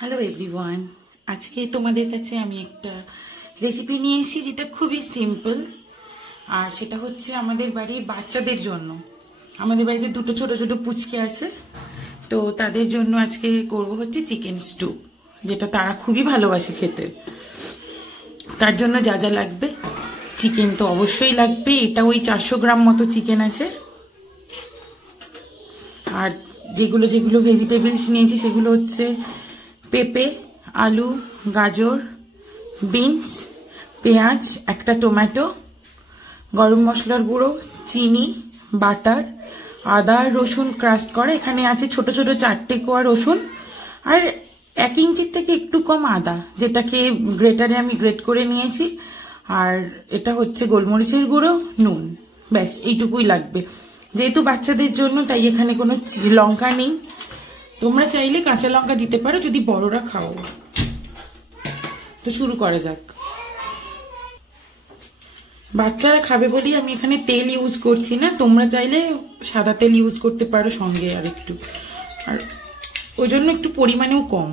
Hello everyone, আজকে তোমাদের কাছে আমি একটা রেসিপি নিয়ে এসেছি যেটা খুবই সিম্পল। আর সেটা হচ্ছে আমাদের বাড়ির বাচ্চাদের জন্য। আমাদের বাড়িতে দুটো ছোট ছোট পুচকে আছে, তো তাদের জন্য আজকে করব হচ্ছে চিকেন স্টু, যেটা তারা খুবই ভালোবাসে খেতে। তার জন্য যা যা লাগবে, চিকেন তো অবশ্যই লাগবে। এটা ওই 400 গ্রাম মতো চিকেন আছে। আর যেগুলো যেগুলো ভেজিটেবলস নিয়েছি সেগুলো হচ্ছে পেঁপে, আলু, গাজর, বিনস, পেঁয়াজ, একটা টমেটো, গরম মশলার গুঁড়ো, চিনি, বাটার, আদা রসুন ক্রাস্ট করা। এখানে আছে ছোট ছোট 4টে কোয়া রসুন, আর 1 ইঞ্চির থেকে একটু কম আদা, যেটাকে গ্রেটারে আমি গ্রেট করে নিয়েছি। আর এটা হচ্ছে গোলমরিচের গুঁড়ো, নুন। ব্যাস এইটুকুই লাগবে। যেহেতু বাচ্চাদের জন্য তাই এখানে কোনো লঙ্কা নেই। তোমরা চাইলে কাঁচা লঙ্কা দিতে পারো যদি বড়রা খাও। তো শুরু করা যাক। বাচ্চারা খাবে বলেই আমি এখানে তেল ইউজ করছি না, তোমরা চাইলে সাদা তেল ইউজ করতে পারো সঙ্গে আর একটু, আর ওই জন্য একটু পরিমাণেও কম।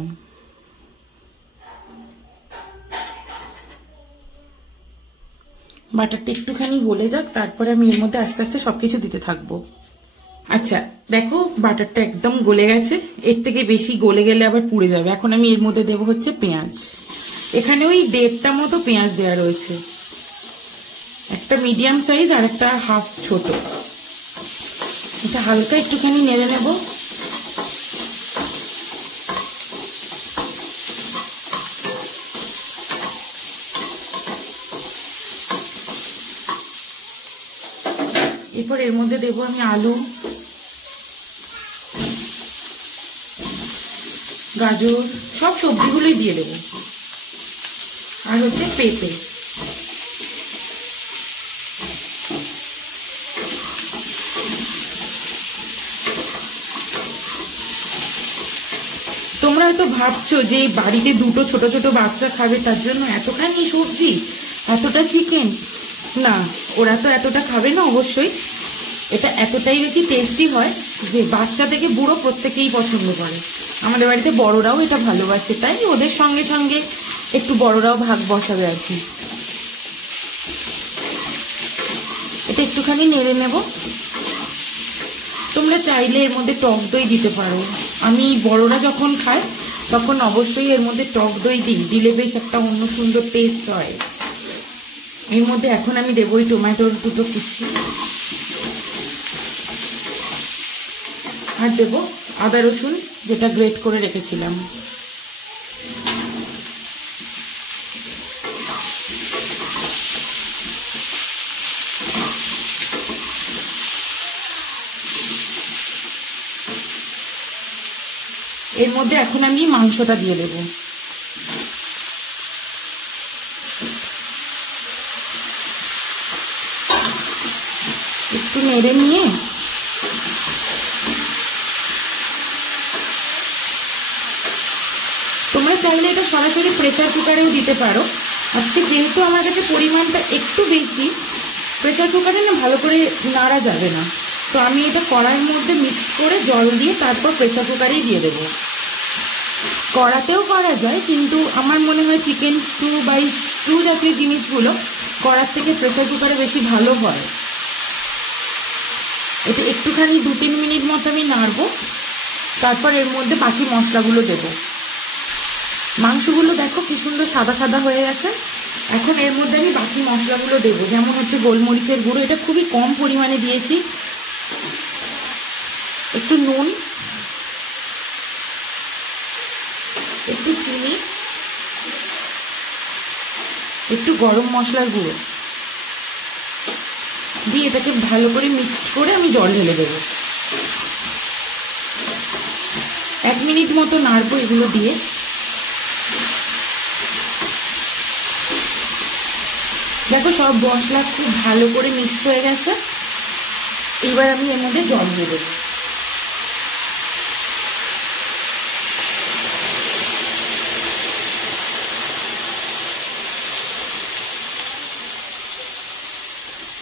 বাটারটা একটুখানি গলে যাক, তারপরে আমি এর মধ্যে আস্তে আস্তে সবকিছু দিতে থাকবো। আচ্ছা দেখো, বাটারটা একদম গলে গেছে। এর থেকে বেশি গলে গেলে আবার পুড়ে যাবে। এখন আমি এর মধ্যে দেবো হচ্ছে পেঁয়াজ। এখানে ওই 1.5টা মতো পেঁয়াজ দেওয়া রয়েছে, একটা মিডিয়াম সাইজ আর একটা হাফ ছোট। এটা হালকা একটুখানি নেড়ে নেব। এরপর এর মধ্যে দেবো আমি আলু, গাজর, সব সবজিগুলোই দিয়ে দেবো। আর হচ্ছে পেঁপে। তোমরা হয়তো ভাবছো যে বাড়িতে দুটো ছোট ছোট বাচ্চা খাবে, তার জন্য এতখানি সবজি, এতটা চিকেন। না, ওরা তো এতটা খাবে না অবশ্যই। এটা এতটাই বেশি টেস্টি হয় যে বাচ্চা থেকে বুড়ো প্রত্যেকেই পছন্দ করে। আমাদের বাড়িতে বড়রাও এটা ভালোবাসে, তাই ওদের সঙ্গে সঙ্গে একটু বড়রাও ভাগ বসাবে আর কি। এটা একটুখানি নেড়ে নেব। তোমরা চাইলে এর মধ্যে টক দই দিতে পারো। আমি বড়রা যখন খায় তখন অবশ্যই এর মধ্যে টক দই দিই, দিলে বেশ একটা অন্য সুন্দর টেস্ট হয়। এর মধ্যে এখন আমি দেবো ওই টমেটোর দুটো কুচি, আর দেবো আদা রসুন যেটা গ্রেট করে রেখেছিলাম। এর মধ্যে এখন আমি মাংসটা দিয়ে দেব। একটু নেড়ে নিয়ে তোমরা চাইলে এটা সরাসরি প্রেসার কুকারেও দিতে পারো। আজকে যেহেতু আমার কাছে পরিমাণটা একটু বেশি, প্রেসার কুকারে না ভালো করে নাড়া যাবে না, তো আমি এটা কড়াইয়ের মধ্যে মিক্স করে জল দিয়ে তারপর প্রেসার কুকারেই দিয়ে দেবো। কড়াতেও করা যায়, কিন্তু আমার মনে হয় চিকেন স্টু বা স্টু জাতীয় জিনিসগুলো কড়ার থেকে প্রেসার কুকারে বেশি ভালো হয়। এটা একটুখানি 2-3 মিনিট মতো আমি নাড়বো, তারপর এর মধ্যে বাকি মশলাগুলো দেবো। মাংসগুলো দেখো কি সুন্দর সাদা সাদা হয়ে গেছে। এখন এর মধ্যে আমি বাকি মশলাগুলো দেবো, যেমন হচ্ছে গোলমরিচের গুঁড়ো, এটা খুবই কম পরিমাণে দিয়েছি, একটু নুন, একটু চিনি, একটু গরম মশলার গুঁড়ো দিয়ে এটাকে ভালো করে মিক্সড করে আমি জল ঢেলে দেবো। 1 মিনিট মতো নাড়বো এগুলো দিয়ে। দেখো সব মশলা খুব ভালো করে মিক্সড হয়ে গেছে। এবার আমি এর মধ্যে জল দিয়ে দেবো।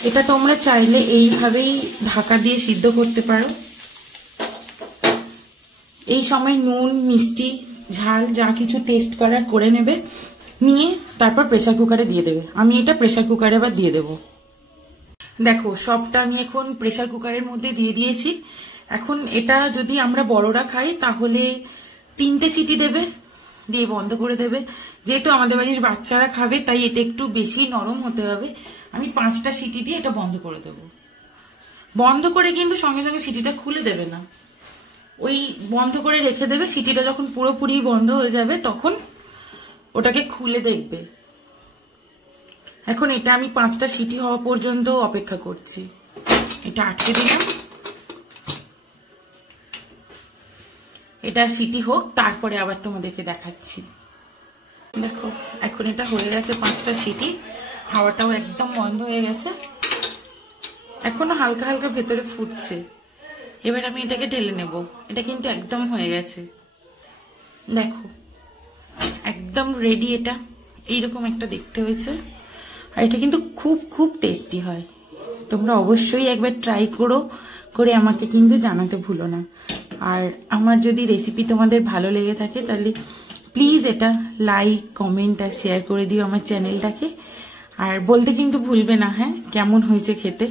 এটা তোমরা চাইলে এইভাবেই ঢাকা দিয়ে সিদ্ধ করতে পারো। এই সময় নুন, মিষ্টি ঝাল যা কিছু টেস্ট করার করে নেবে, নিয়ে তারপর প্রেসার কুকারে দিয়ে দেবে। আমি এটা প্রেসার কুকারে আবার দিয়ে দেবো। দেখো সবটা আমি এখন প্রেসার কুকারের মধ্যে দিয়ে দিয়েছি। এখন এটা যদি আমরা বড়রা খাই তাহলে 3টে সিটি দেবে, দিয়ে বন্ধ করে দেবে। যেহেতু আমাদের বাড়ির বাচ্চারা খাবে তাই এটা একটু বেশি নরম হতে হবে। আমি 5টা সিটি দিয়ে এটা বন্ধ করে দেব। বন্ধ করে কিন্তু সঙ্গে সঙ্গে সিটিটা খুলে দেবে না, ওই বন্ধ করে রেখে দেবে। সিটিটা যখন পুরোপুরি বন্ধ হয়ে যাবে তখন ওটাকে খুলে দেখবে। এখন এটা আমি 5টা সিটি হওয়া পর্যন্ত অপেক্ষা করছি। এটা আটকে দিলাম, এটা সিটি হোক, তারপরে আবার তোমাদেরকে দেখাচ্ছি। দেখো এখন এটা হয়ে গেছে 5টা সিটি, হাওয়াটাও একদম বন্ধ হয়ে গেছে। এখনো হালকা হালকা ভেতরে ফুটছে। এবার আমি এটাকে ঢেলে নেব। এটা কিন্তু একদম হয়ে গেছে, দেখো একদম রেডি। এটা এইরকম একটা দেখতে হয়েছে, আর এটা কিন্তু খুব খুব টেস্টি হয়। তোমরা অবশ্যই একবার ট্রাই করে আমাকে কিন্তু জানাতে ভুলো না। আর আমার যদি রেসিপি তোমাদের ভালো লেগে থাকে তাহলে প্লিজ এটা লাইক, কমেন্ট আর শেয়ার করে দিও আমার চ্যানেলটাকে। আর বলতে কিন্তু ভুলবে না, হ্যাঁ, কেমন হয়েছে খেতে।